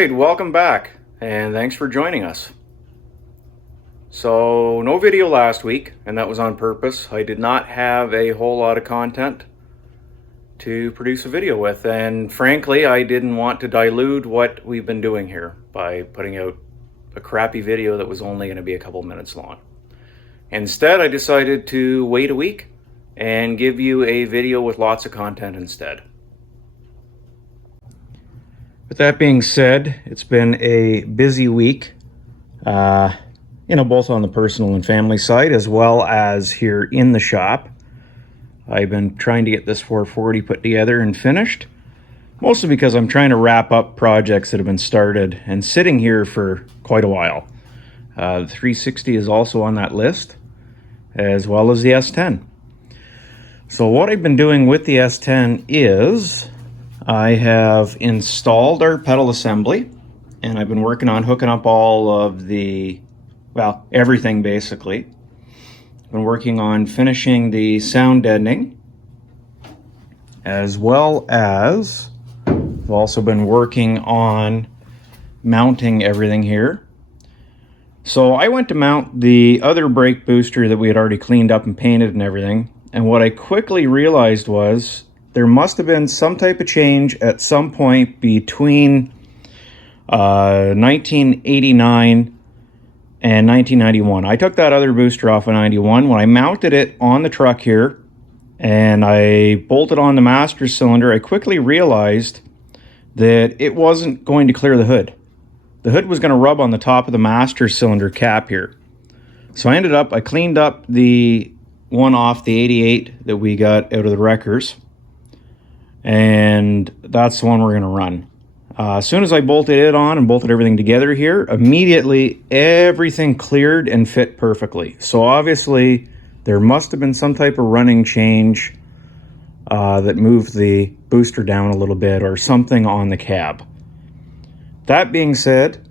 right, welcome back, and thanks for joining us. So, no video last week, and that was on purpose. I did not have a whole lot of content to produce a video with, and frankly, I didn't want to dilute what we've been doing here by putting out a crappy video that was only going to be a couple minutes long. Instead, I decided to wait a week and give you a video with lots of content instead. With that being said, it's been a busy week, both on the personal and family side, as well as here in the shop. I've been trying to get this 440 put together and finished, mostly because I'm trying to wrap up projects that have been started and sitting here for quite a while. The 360 is also on that list, as well as the S10. So what I've been doing with the S10 is I have installed our pedal assembly, and I've been working on hooking up all of the, everything basically. I've been working on finishing the sound deadening, as well as I've also been working on mounting everything here. So I went to mount the other brake booster that we had already cleaned up and painted and everything, and what I quickly realized was there must have been some type of change at some point between 1989 and 1991. I took that other booster off in 91. When I mounted it on the truck here and I bolted on the master cylinder, I quickly realized that it wasn't going to clear the hood. The hood was going to rub on the top of the master cylinder cap here. So I cleaned up the one off the 88 that we got out of the wreckers, and that's the one we're going to run. As soon as I bolted it on and bolted everything together here, immediately everything cleared and fit perfectly. So obviously there must have been some type of running change that moved the booster down a little bit or something on the cab. That being said,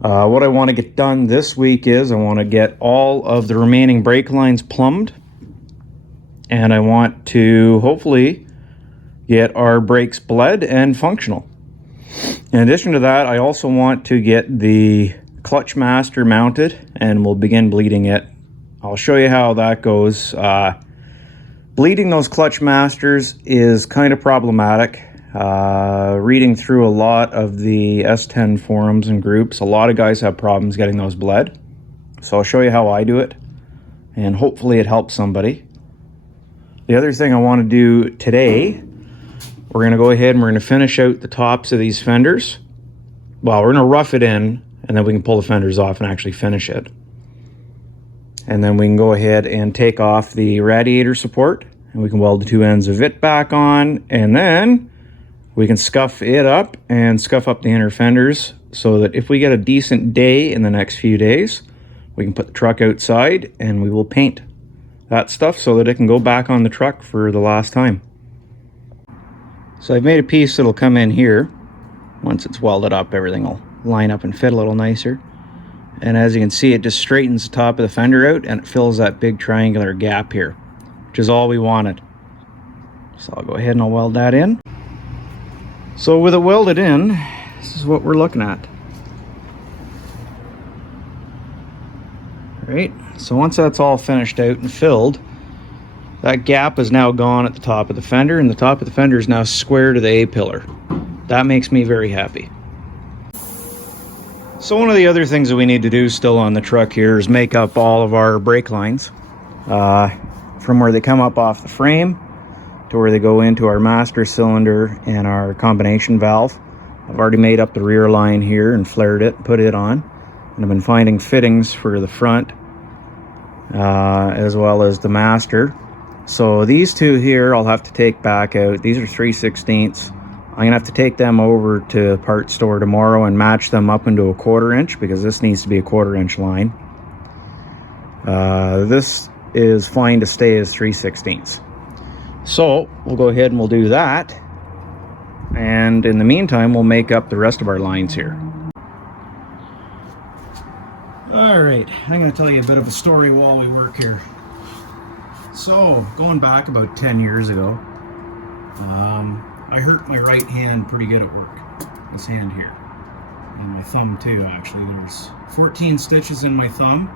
what I want to get done this week is I want to get all of the remaining brake lines plumbed, and I want to hopefully get our brakes bled and functional. In addition to that, I also want to get the clutch master mounted, and we'll begin bleeding it. I'll show you how that goes. Bleeding those clutch masters is kind of problematic. Reading through a lot of the S10 forums and groups, a lot of guys have problems getting those bled. So I'll show you how I do it, and hopefully it helps somebody. The other thing I want to do today, we're going to go ahead and we're going to finish out the tops of these fenders. Well, we're going to rough it in, and then we can pull the fenders off and actually finish it. And then we can go ahead and take off the radiator support, and we can weld the two ends of it back on, and then we can scuff it up and scuff up the inner fenders so that if we get a decent day in the next few days, we can put the truck outside and we will paint that stuff so that it can go back on the truck for the last time. So I've made a piece that'll come in here. Once it's welded up, everything will line up and fit a little nicer. And as you can see, it just straightens the top of the fender out and it fills that big triangular gap here, which is all we wanted. So I'll go ahead and I'll weld that in. So with it welded in, this is what we're looking at. All right, so once that's all finished out and filled, that gap is now gone at the top of the fender, and the top of the fender is now square to the A-pillar. That makes me very happy. So one of the other things that we need to do still on the truck here is make up all of our brake lines. From where they come up off the frame to where they go into our master cylinder and our combination valve. I've already made up the rear line here and flared it, put it on. And I've been finding fittings for the front as well as the master. So these two here I'll have to take back out. These are 3/16. I'm gonna have to take them over to the parts store tomorrow and match them up into a 1/4 inch, because this needs to be a 1/4 inch line. This is fine to stay as 3/16. So we'll go ahead and we'll do that. And in the meantime, we'll make up the rest of our lines here. All right, I'm gonna tell you a bit of a story while we work here. So, going back about 10 years ago, I hurt my right hand pretty good at work, this hand here. and my thumb too, actually. There's 14 stitches in my thumb,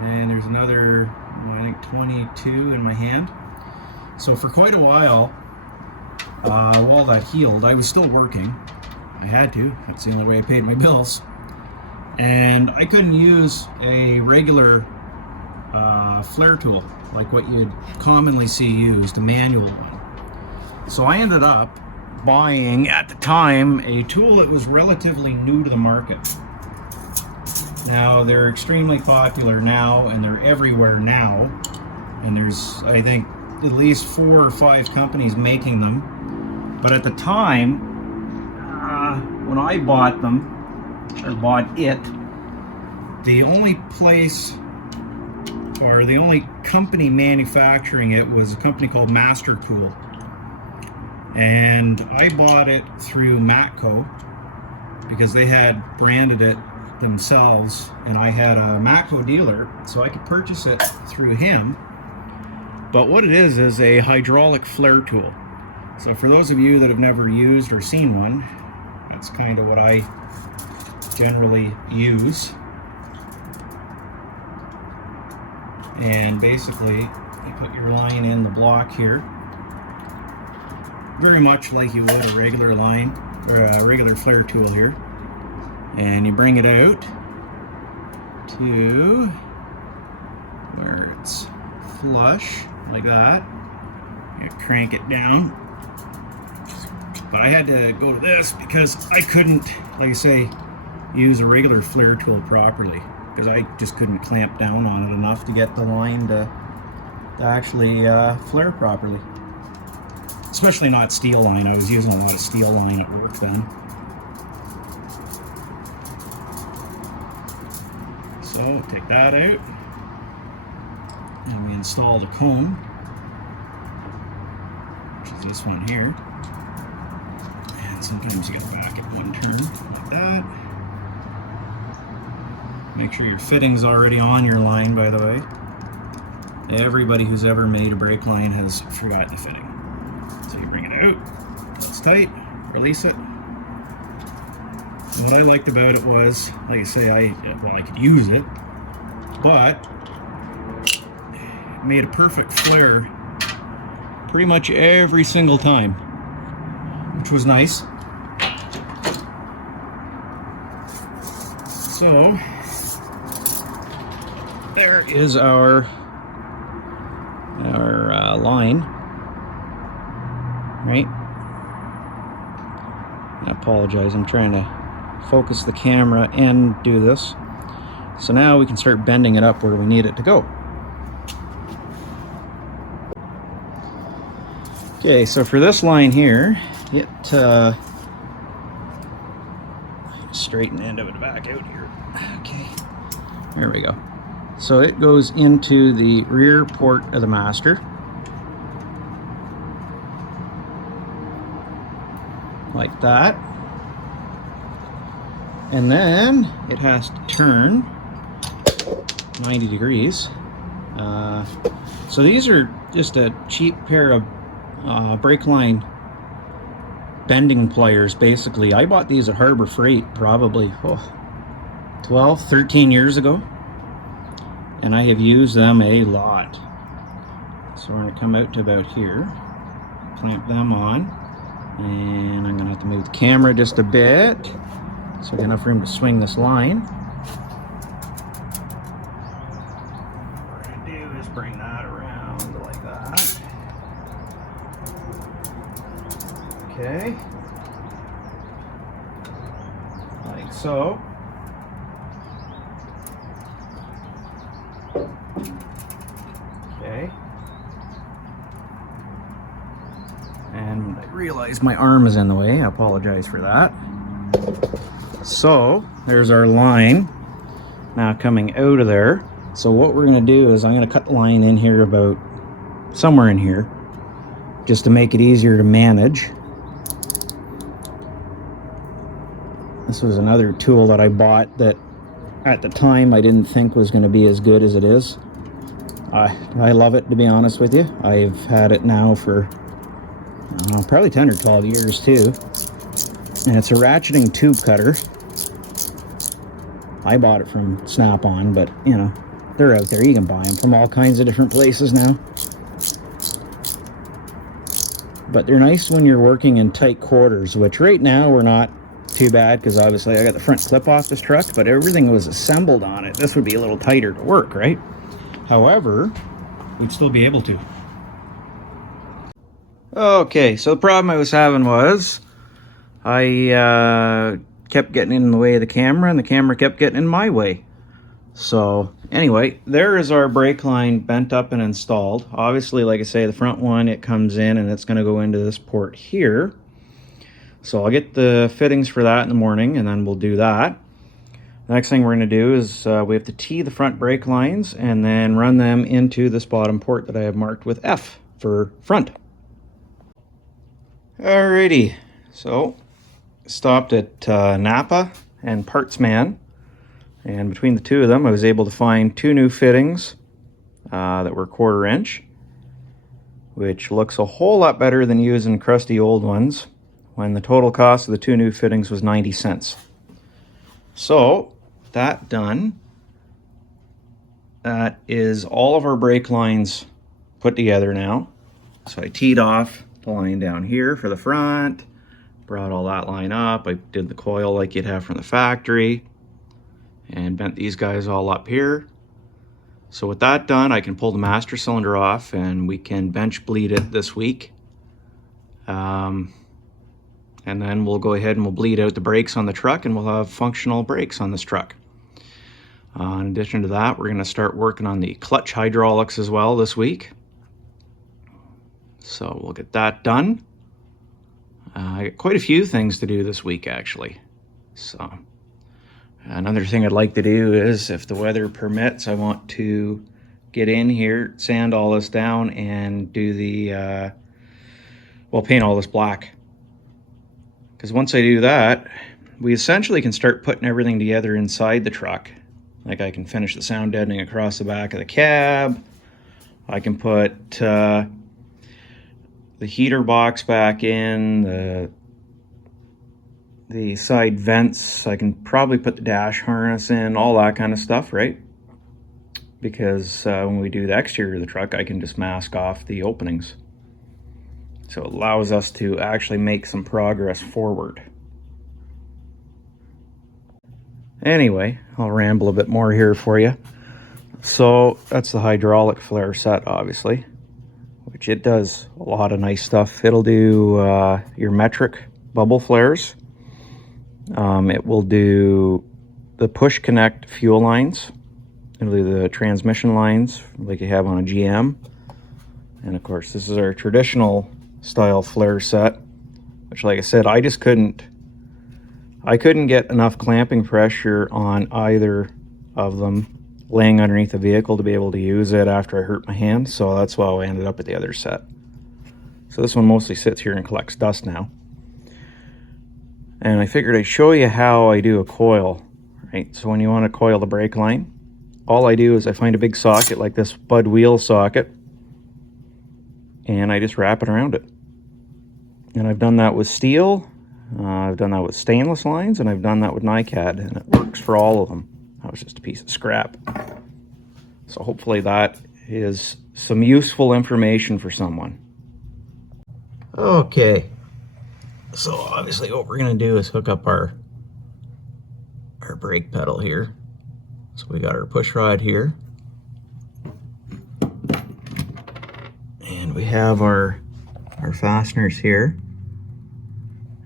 and there's another, I think, 22 in my hand. So for quite a while, while that healed, I was still working. I had to. That's the only way I paid my bills. And I couldn't use a regular flare tool like what you'd commonly see used, a manual one. So I ended up buying, at the time, a tool that was relatively new to the market. Now, they're extremely popular now, and they're everywhere now. And there's, I think, at least 4 or 5 companies making them. But at the time, when I bought them, or bought it, the only place, or the only company manufacturing it was a company called Master Tool. And I bought it through Matco because they had branded it themselves, and I had a Matco dealer, so I could purchase it through him. But what it is a hydraulic flare tool. So for those of you that have never used or seen one, that's kind of what I generally use. And basically, you put your line in the block here, very much like you would a regular line, or a regular flare tool here. And you bring it out to where it's flush, like that. You crank it down. But I had to go to this because I couldn't, like I say, use a regular flare tool properly, because I just couldn't clamp down on it enough to get the line to actually flare properly. Especially not steel line. I was using a lot of steel line at work then. So take that out, and we install the comb, which is this one here. And sometimes you get back at one turn like that. Make sure your fitting's already on your line, by the way. Everybody who's ever made a brake line has forgotten the fitting. So you bring it out, it's tight, release it. And what I liked about it was, like I say, I could use it, but it made a perfect flare pretty much every single time, which was nice. So there is our line, right? I apologize, I'm trying to focus the camera and do this. So now we can start bending it up where we need it to go. Okay, so for this line here, it straighten the end of it back out here. Okay, there we go. So it goes into the rear port of the master, like that. And then it has to turn 90 degrees. So these are just a cheap pair of brake line bending pliers, basically. I bought these at Harbor Freight probably 12, 13 years ago. And I have used them a lot. So we're going to come out to about here, clamp them on, and I'm going to have to move the camera just a bit so I get enough room to swing this line. What we're going to do is bring that around like that. Okay. Like so. Okay. And I realize my arm is in the way. I apologize for that. So there's our line now coming out of there. So what we're going to do is I'm going to cut the line in here about somewhere in here, just to make it easier to manage. This was another tool that I bought that at the time I didn't think was going to be as good as it is. I love it, to be honest with you. I've had it now for probably 10 or 12 years too. And it's a ratcheting tube cutter. I bought it from Snap-on, but you know, they're out there. You can buy them from all kinds of different places now. But they're nice when you're working in tight quarters, which right now we're not too bad, because obviously I got the front clip off this truck, but everything was assembled on it. This would be a little tighter to work, right? However, we'd still be able to. Okay, so the problem I was having was I kept getting in the way of the camera, and the camera kept getting in my way. So anyway, there is our brake line bent up and installed. Obviously, like I say, the front one, it comes in and it's going to go into this port here. So I'll get the fittings for that in the morning, and then we'll do that. The next thing we're going to do is we have to tee the front brake lines and then run them into this bottom port that I have marked with F for front. Alrighty, so stopped at Napa and Partsman, and between the two of them I was able to find two new fittings that were 1/4 inch, which looks a whole lot better than using crusty old ones, when the total cost of the two new fittings was 90 cents. So that done, that is all of our brake lines put together now. So I teed off the line down here for the front, brought all that line up. I did the coil like you'd have from the factory, and bent these guys all up here. So with that done, I can pull the master cylinder off and we can bench bleed it this week. And then we'll go ahead and we'll bleed out the brakes on the truck, and we'll have functional brakes on this truck. In addition to that, we're going to start working on the clutch hydraulics as well this week. So we'll get that done. I got quite a few things to do this week, actually. So another thing I'd like to do is, if the weather permits, I want to get in here, sand all this down, and do the, well, paint all this black. Because once I do that, we essentially can start putting everything together inside the truck. Like I can finish the sound deadening across the back of the cab. I can put the heater box back in, the side vents. I can probably put the dash harness in, all that kind of stuff, right? Because when we do the exterior of the truck, I can just mask off the openings. So it allows us to actually make some progress forward. Anyway, I'll ramble a bit more here for you. So that's the hydraulic flare set, obviously, which it does a lot of nice stuff. It'll do your metric bubble flares. It will do the push connect fuel lines. It'll do the transmission lines like you have on a GM. And of course, this is our traditional style flare set, which, like I said, I couldn't get enough clamping pressure on either of them laying underneath the vehicle to be able to use it after I hurt my hand, so that's why I ended up at the other set. So this one mostly sits here and collects dust now. And I figured I'd show you how I do a coil, right? So when you want to coil the brake line, all I do is I find a big socket like this Bud wheel socket, and I just wrap it around it. And I've done that with steel, I've done that with stainless lines, and I've done that with NiCad, and it works for all of them. That was just a piece of scrap. So hopefully that is some useful information for someone. Okay, so obviously what we're going to do is hook up our brake pedal here. So we got our push rod here, and we have our fasteners here,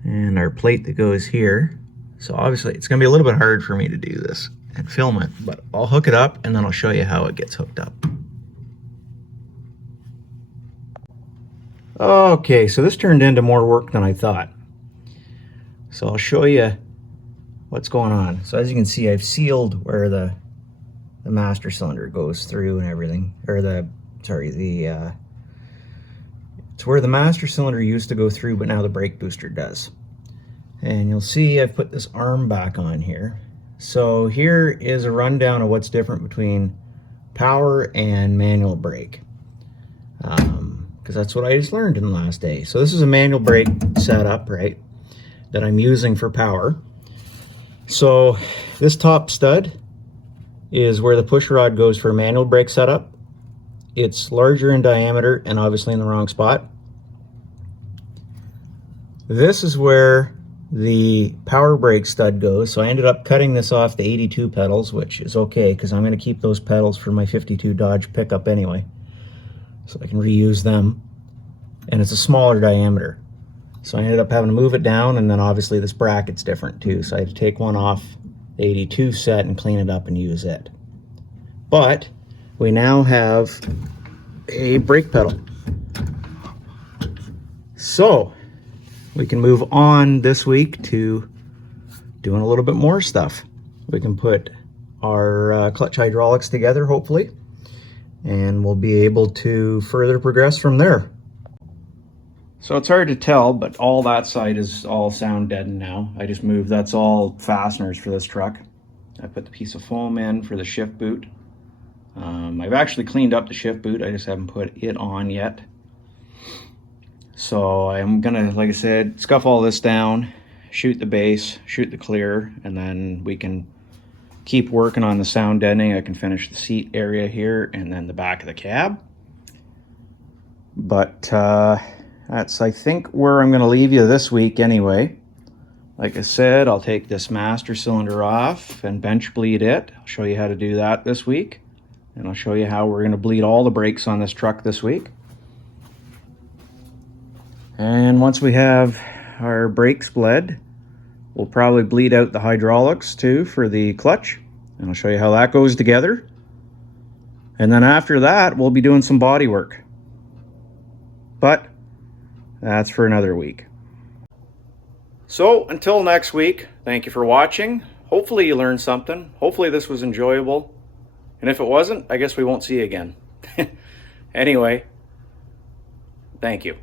and our plate that goes here. So obviously it's going to be a little bit hard for me to do this and film it, but I'll hook it up and then I'll show you how it gets hooked up. Okay, so this turned into more work than I thought. So I'll show you what's going on. So as you can see, I've sealed where the master cylinder goes through and everything, or it's where the master cylinder used to go through, but now the brake booster does. And you'll see I've put this arm back on here. So here is a rundown of what's different between power and manual brake, because that's what I just learned in the last day. So this is a manual brake setup, right, that I'm using for power. So this top stud is where the push rod goes for manual brake setup. It's larger in diameter and obviously in the wrong spot. This is where the power brake stud goes. So I ended up cutting this off the 82 pedals, which is okay because I'm going to keep those pedals for my 52 Dodge pickup anyway, so I can reuse them. And it's a smaller diameter, so I ended up having to move it down, and then obviously this bracket's different too, so I had to take one off the 82 set and clean it up and use it. But we now have a brake pedal, so we can move on this week to doing a little bit more stuff. We can put our clutch hydraulics together, hopefully, and we'll be able to further progress from there. So it's hard to tell, but all that side is all sound deadened now. I just moved, that's all fasteners for this truck. I put the piece of foam in for the shift boot. I've actually cleaned up the shift boot, I just haven't put it on yet. So I'm gonna, like I said, scuff all this down, shoot the base, shoot the clear, and then we can keep working on the sound deadening. I can finish the seat area here and then the back of the cab. But that's, I think, where I'm gonna leave you this week anyway. Like I said, I'll take this master cylinder off and bench bleed it. I'll show you how to do that this week. And I'll show you how we're gonna bleed all the brakes on this truck this week. And once we have our brakes bled, we'll probably bleed out the hydraulics too for the clutch. And I'll show you how that goes together. And then after that, we'll be doing some body work. But that's for another week. So until next week, thank you for watching. Hopefully you learned something. Hopefully this was enjoyable. And if it wasn't, I guess we won't see you again. Anyway, thank you.